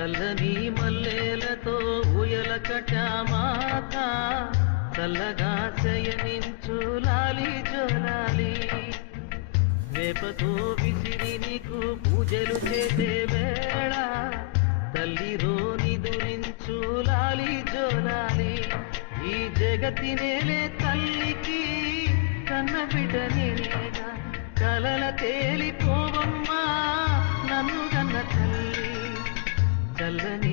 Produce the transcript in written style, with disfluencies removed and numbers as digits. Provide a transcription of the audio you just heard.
చల్లని మల్లెలతో ఊయల కట్టామాత చల్లగా శయనించు లాలి జోలాలి వేపతో విసిరి నీకు పూజలు చేసే వేళ తల్లిరో నిదురించు లాలి జోలాలి ఈ జగతి నేలే తల్లికి కన్న బిడ్డ నేనేగా కలల తేలిపోవమ్మా నన్ను కన్న తల్లి చల్లని